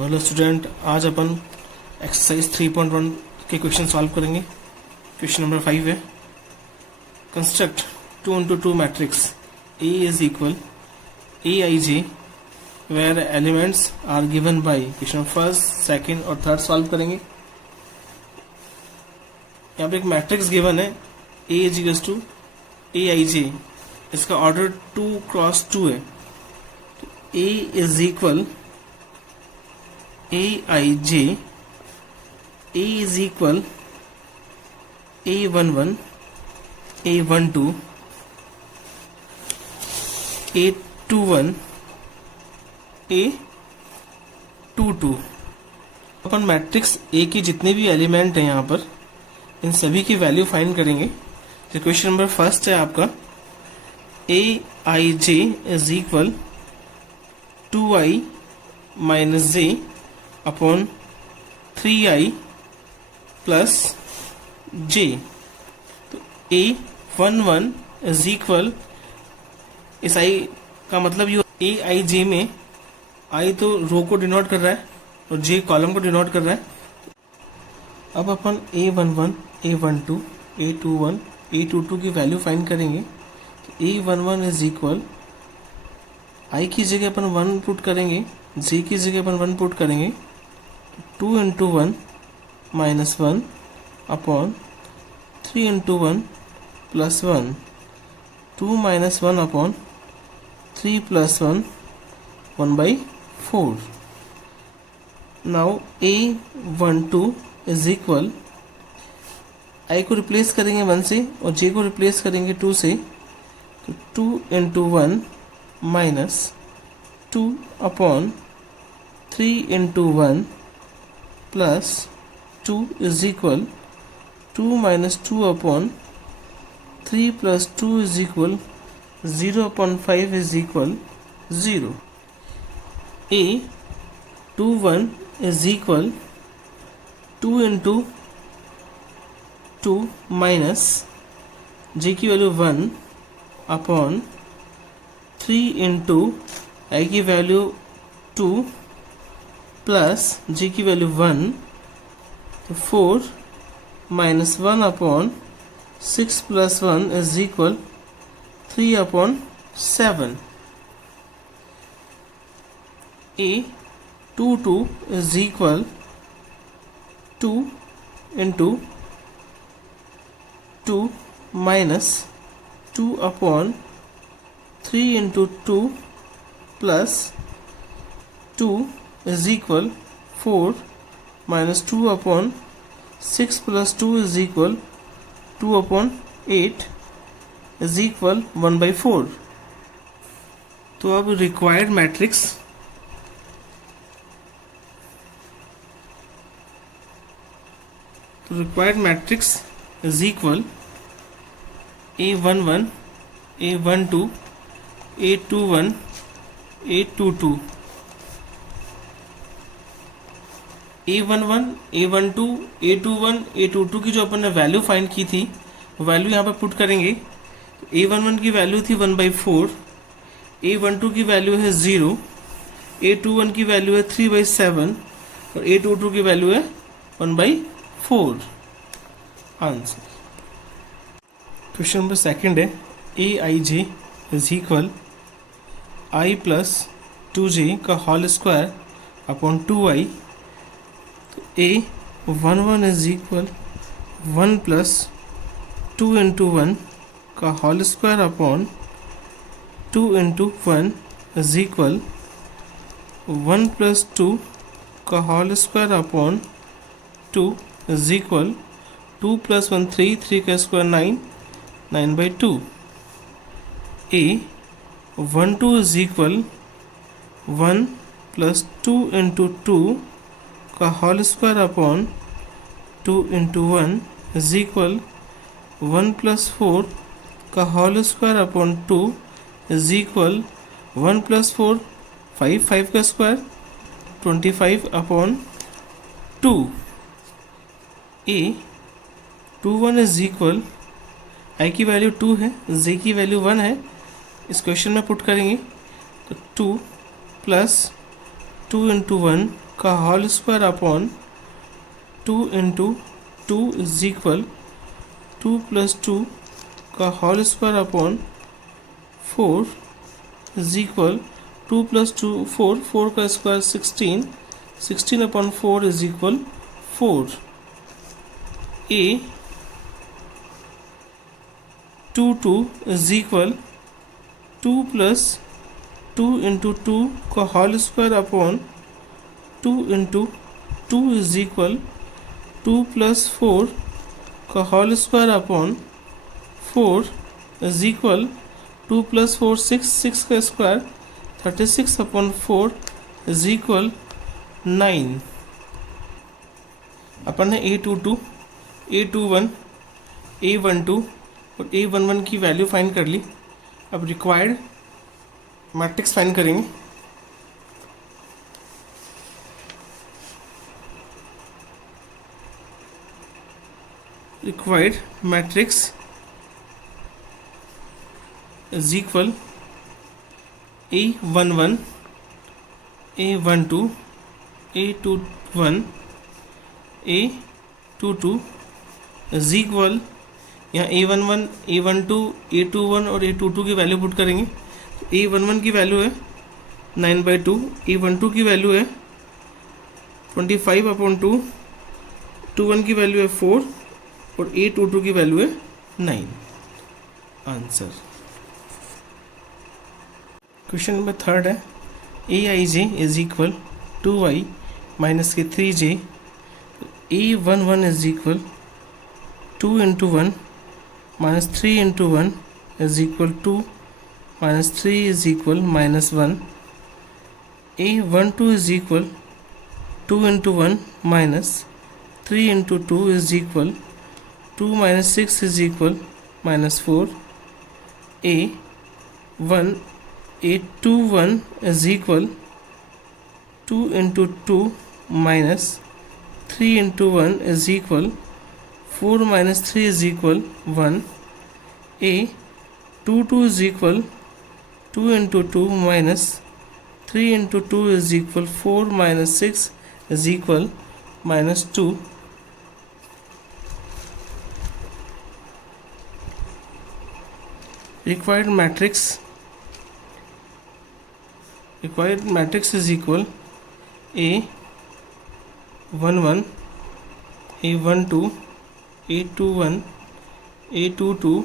Hello student, आज अपन exercise 3.1 के question solve करेंगे। क्वेश्चन नंबर 5 है, construct 2x2 matrix A is equal AIJ where elements are given by. Question first, second और third solve करेंगे। यहाँ पे एक मैट्रिक्स गिवन है A is equal to AIJ, इसका ऑर्डर 2x2 है। तो A is equal AIJ, A is equal A11, A12, A21, A22। अपन मैट्रिक्स A के जितने भी एलिमेंट हैं यहाँ पर, इन सभी की वैल्यू फाइंड करेंगे। तो क्वेश्चन नंबर फर्स्ट है आपका, AIJ is equal 2I minus J upon 3I plus J। तो A11 इज इक्वल, इस I का मतलब ये AIJ में I तो रो को डिनोट कर रहा है और J कॉलम को डिनोट कर रहा है। अब अपन A11, A12, A21, A22 की वैल्यू फाइंड करेंगे। तो A11 इज इक्वल, I की जगह अपन 1 पुट करेंगे, J की जगह अपन 1 पुट करेंगे। 2 into 1 minus 1 upon 3 into 1 plus 1, 2 minus 1 upon 3 plus 1, 1/4। Now A12 is equal, I को रिप्लेस करेंगे 1 से और J को रिप्लेस करेंगे 2 से। तो 2 into 1 minus 2 upon 3 into 1 plus 2 is equal 2 minus 2 upon 3 plus 2 is equal 0/5 is equal 0। A21 is equal 2 into 2 minus J की value 1 upon 3 into I की वैल्यू 2 प्लस J की वैल्यू 1, तो 4 minus 1 upon 6 plus 1 is equal 3/7। A22 is equal 2 into 2 minus 2 upon 3 into 2 plus 2 is equal 4 minus 2 upon 6 plus 2 is equal 2/8 is equal 1/4। तो अब required matrix, तो required matrix is equal A11, A12, A21, A22। A11, A12, A21, A22 की जो अपन ने value find की थी, value यहाँ पर पुट करेंगे। A11 की वैल्यू थी 1/4, A12 की वैल्यू है 0, A21 की वैल्यू है 3/7 और A22 की वैल्यू है 1/4। आंसर। क्वेश्चन नंबर सेकंड है, AIJ is equal I plus 2J का होल स्क्वायर अपॉन 2I। तो A11 is equal 1 plus 2 into 1 का whole square upon 2 into 1 is equal 1 plus 2 का whole square upon 2 is equal 2 plus 1 3, 3 का square 9, 9/2। A12 is equal 1 plus 2 into 2 का whole square upon 2 into 1 is equal 1 plus 4 का whole square upon 2 is equal 1 plus 4, 5, 5 का square 25/2। A21 is equal, I की value 2 है, J की value 1 है, इस question में पुट करेंगे। तो 2 प्लस 2 इंटू 1 का whole square upon 2 into 2 is equal 2 plus 2 का whole square upon 4 is equal 2 plus 2 4, 4 का square 16, 16 upon 4 is equal 4। A 2 is equal 2 plus 2 into 2 का whole square upon 2 into 2 is equal 2 plus 4 का whole square upon 4 is equal 2 plus 4 6, 6 का square 36 upon 4 is equal 9। अपन ने A22, A21, A12 और A11 की value find कर ली। अब required matrix find करेंगे। Required matrix is equal A11, A12, A21, A22 is equal, यहाँ A11, A12, A21 और A22 की वैल्यू पुट करेंगे। तो A11 की वैल्यू है 9/2, A12 की वैल्यू है 25/2, 21 की वैल्यू है 4 और A22 की वैल्यू है 9। आंसर। क्वेश्चन नंबर 3 है Aij is equal 2i minus के 3j। A11 is equal 2 into 1 minus 3 into 1 is equal 2 minus 3 is equal minus 1। A12 is equal 2 into 1 minus 3 into 2 is equal 2 minus 6 is equal minus 4। A21 is equal 2 into 2 minus 3 into 1 is equal 4 minus 3 is equal 1। A22 is equal 2 into 2 minus 3 into 2 is equal 4 minus 6 is equal minus 2। required matrix is equal A11, A12, A21, A22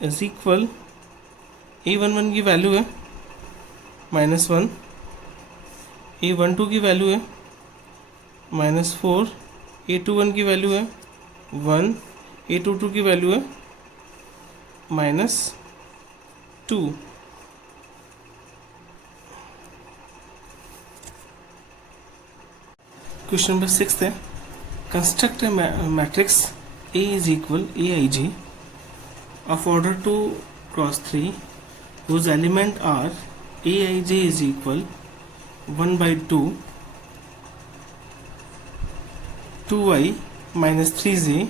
is equal, A11 की value है -1, A12 की value है -4, A21 की value है 1, A22 की value है -2। Question number 6 है construct A matrix A is equal Aij of order 2 cross 3 whose element are Aij is equal 1/2 2i minus 3j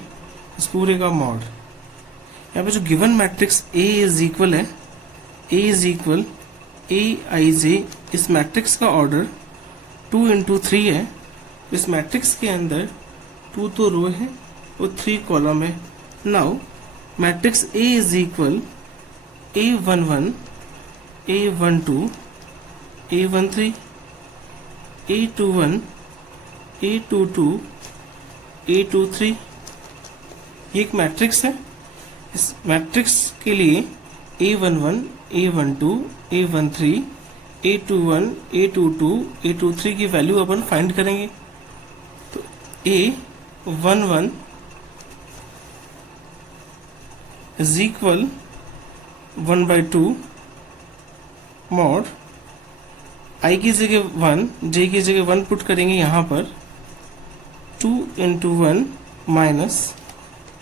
इस पूरे का मॉड। यहाँ पे जो given matrix A is equal है, A इज इक्वल Aij, इस matrix का ऑर्डर 2 इंटू 3 है। इस मैट्रिक्स के अंदर 2 तो रो है और 3 कॉलम है। Now matrix A is equal A11, A12, A13, A21, A22, A23, ये एक मैट्रिक्स है। इस मैट्रिक्स के लिए A11, A12, A13, A21, A22, A23 की वैल्यू अपन फाइंड करेंगे। तो A11 is equal 1/2 mod i की जगह 1, j की जगह 1 पुट करेंगे यहाँ पर 2 into 1 minus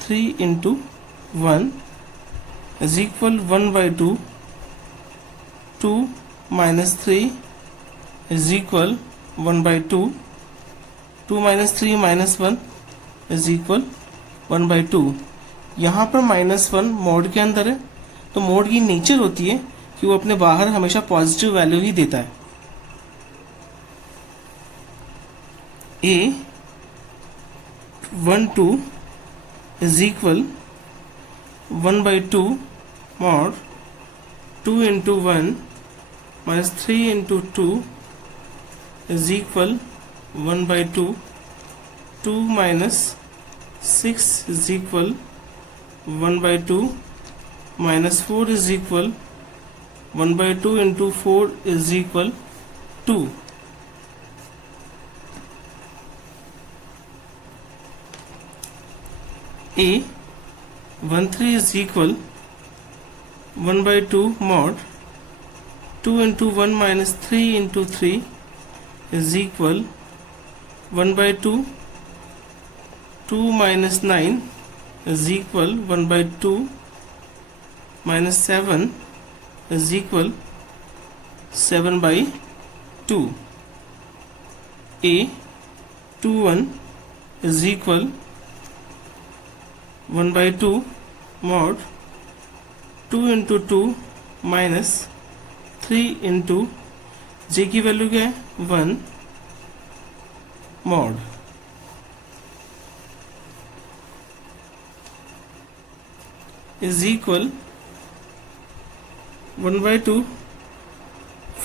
3 into 1 is equal 1/2 2 minus 3 is equal 1/2 2 minus 3 minus 1 is equal 1/2। यहाँ पर -1 मोड के अंदर है, तो मोड की नेचर होती है कि वो अपने बाहर हमेशा पॉजिटिव वैल्यू ही देता है। A12 is equal 1 by 2 mod 2 into 1 minus 3 into 2 is equal 1 by 2. 2 minus 6 is equal 1 by 2 minus 4 is equal 1 by 2 into 4 is equal 2. A13 is equal 1 by 2 mod 2 into 1 minus 3 into 3 is equal 1 by 2. 2 minus 9 is equal 1 by 2 minus 7 is equal 7 by 2. A21 is equal 1 by 2 mod 2 into 2 minus 3 into j की value क्या है 1 mod is equal 1 by 2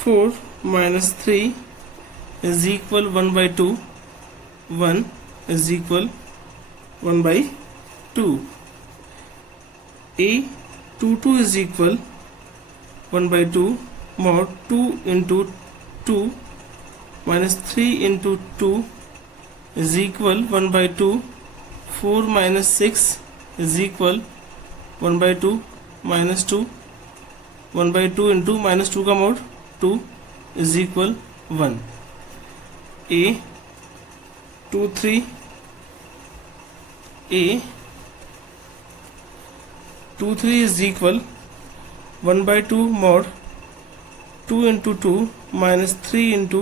4 minus 3 is equal 1 by 2 1 is equal 1 by 2. A22 is equal 1 by 2 mod 2 into 2 minus 3 into 2 is equal 1 by 2. 4 minus 6 is equal 1 by 2 minus 2. 1 by 2 into minus 2 का mod 2 is equal 1. A23 is equal 1 by 2 mod 2 into 2 minus 3 into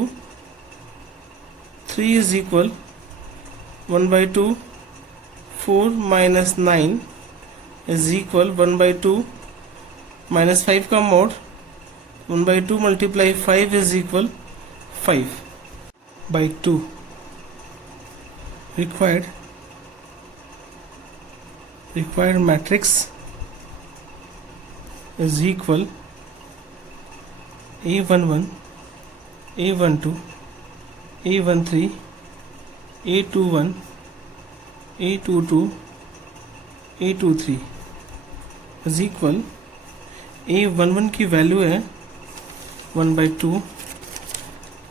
3 is equal 1 by 2. 4 minus 9 is equal 1 by 2 minus 5 का mod 1 by 2 multiply 5 is equal 5 by 2. Required matrix is equal A11, A12, A13, A21, A22, A23 is equal A11 की value है 1 by 2,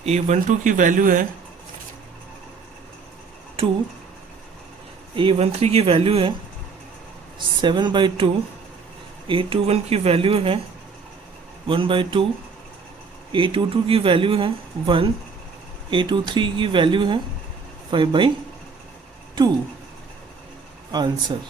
A12 की value है 2, A13 की value है 7 by 2, A21 की value है 1 by 2, A22 की वैल्यू है 1, A23 की वैल्यू है 5 by 2. आंसर